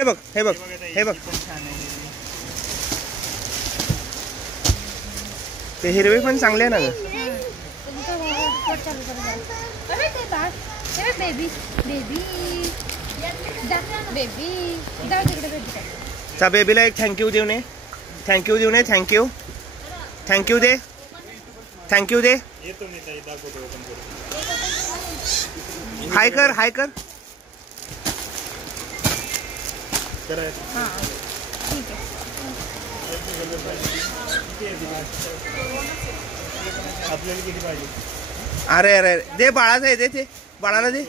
हे बघ हे बघ हे बघ, ते हिरवे पण चांगले आहे ना ग. चा बेबीला एक थँक्यू देऊ नये, थँक्यू देऊ नये, थँक्यू थँक्यू दे, थँक्यू दे. हाय कर, हाय कर. अरे अरे दे, बाळाचं आहे, दे ते बाळाला दे.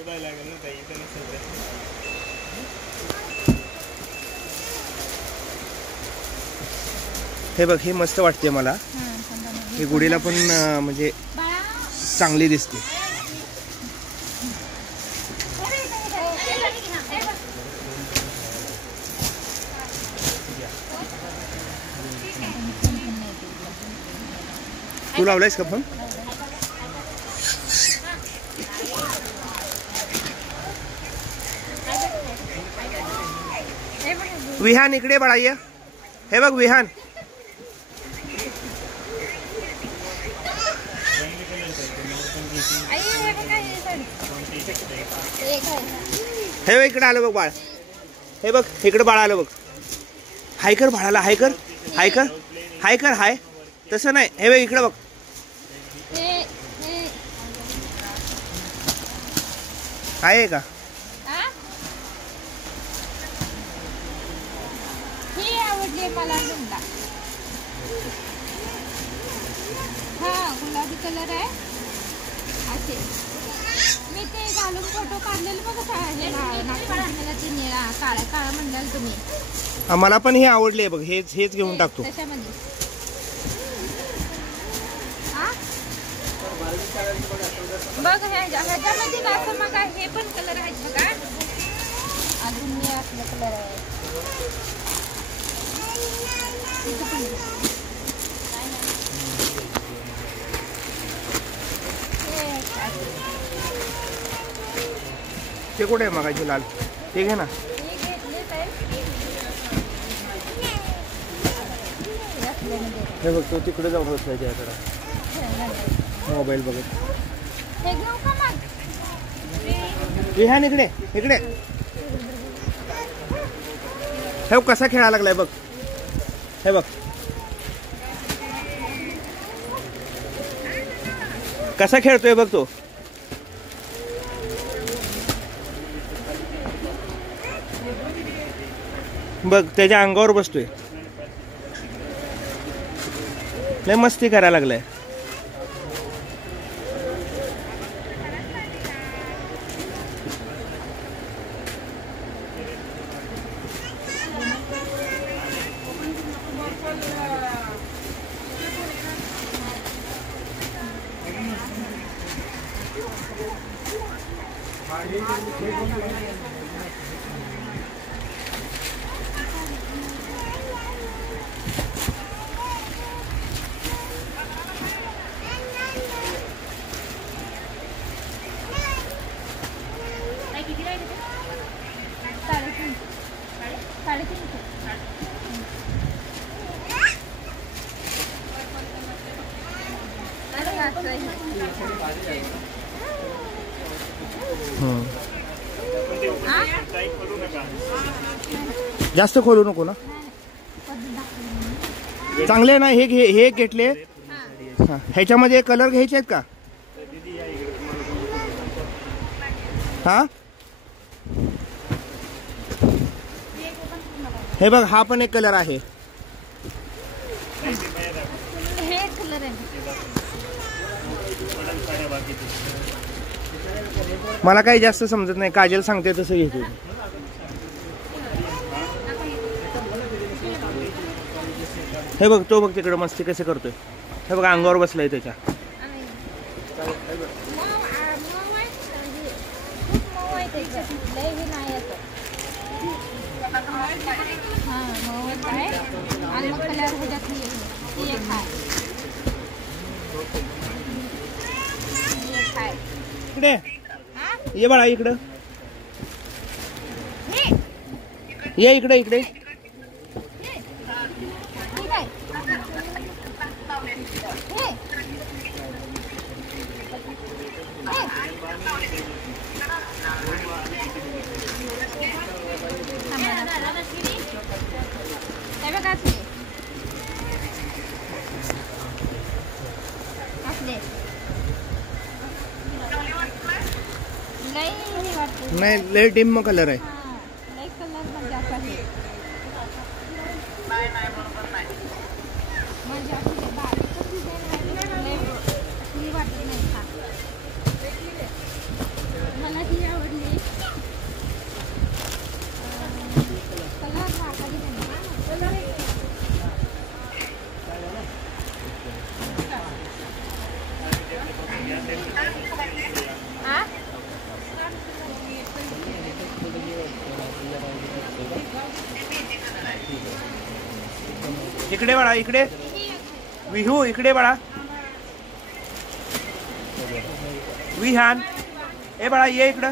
हे बघ, हे मस्त वाटते मला. हे गुढीला पण म्हणजे चांगली दिसते. तू लावलायस का पण? विहान इकडे बाळा ये. हे बघ विहान, हे बघ इकडे आलं बघ बाळ. हे बघ इकडे बाळ आलं बघ. हाय कर बाळाला, हाय कर, हाय कर, हाय कर. हाय तसं नाही, हे बघ इकडे बघ. आहे का? ही आवडली मला. हा गुलाबी कलर आहे असे. मी ते घालून फोटो काढलेले बघा, निळा काळा काळा म्हणलं तुम्ही. मला पण हे आवडले बघ. हेच हेच घेऊन टाकतो. त्याच्यामध्ये बघ ह्याच्यामध्ये असं मग हे पण कलर आहेत बघा. अजून मी असलं कलर आहे. ते कुठे आहे मगाची लाल? ते घे ना. हे बघ, तो तिकडे जाऊन बसलाय याकडे मोबाईल बघत. विहान इकडे, इकडे. हे कसा खेळायला लागलाय बघ. हे बघ कसा खेळतोय बघ तो. बघ त्याच्या अंगावर बसतोय. लय मस्ती करायला लागलाय. जास्त खोलू नको ना. चांगले ना हे घे, हे घेतले. ह्याच्यामध्ये कलर घ्यायचे आहेत का? हा हे बघ, हा पण एक कलर आहे. मला काही जास्त समजत नाही. काजल सांगते तसं घेतो. हे बघ, तो बघ तिकडे मस्ती कसे करतोय. हे बघ अंगावर बसलाय त्याच्या. इकडे ये बाळा, इकडं ये इकडे इकडे. ठीक आहे. हे बघा असले असले लई हे वाटतं. नाही लय डिम कलर आहे. हा, लई कलर म्हणजे असा आहे. म्हणजे आपली बारीकच डिझाईन आहे, लई ही वाटत नाही छान. मला ही आवडली. कलर वाटली नाही. हा? इकडे बाळा इकडे. विहू इकडे बाळा. विहान ए बाळा ये इकडं.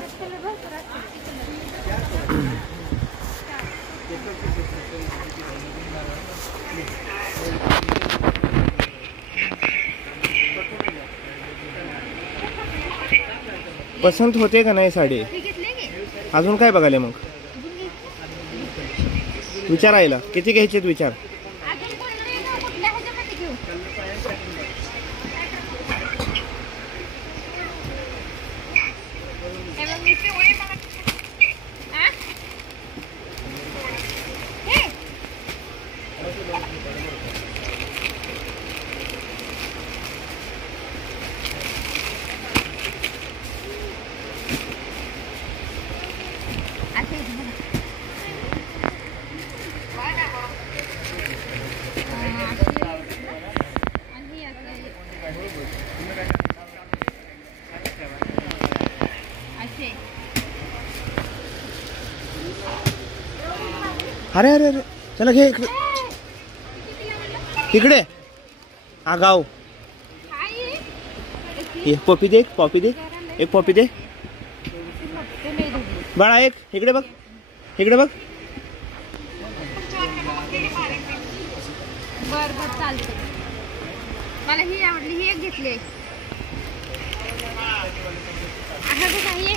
पसंत होते का नाही साडी? हे घेतले की? अजून काय बघायला मग? विचारायला किती घ्यायचे विचार. अजून कोणते ना कुठल्या ह्याच्यामध्ये घेऊ? हे बघ, मी पिवळे मला. आ? हे? असे आहेत बघा. आणि असं असे. अरे अरे अरे चला घे इकडे. इकडे आगाव. ये पॉपी दे. पॉपी दे. एक पॉपी दे बाळा. एक इकडे बघ. इकडे बघ. बर बर चालते. मला ही आवडली. ही एक घेतली. असं बघा, ही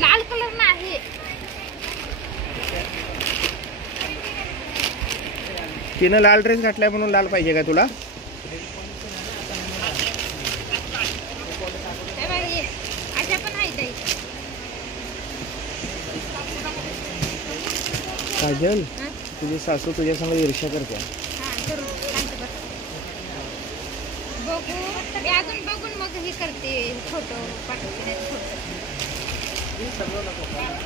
लाल कलर ना आहे. तिनं लाल ड्रेस घातलाय म्हणून लाल पाहिजे का तुला? हे बघ, हे अशा पण आहेत ताई. काजल हं? तुझी सासू तुझ्या संग ईर्ष्या करते. हा, करू. शांत बस. बघू. हे अजून बघून मग हे करते. फोटो पाठवते. फोटो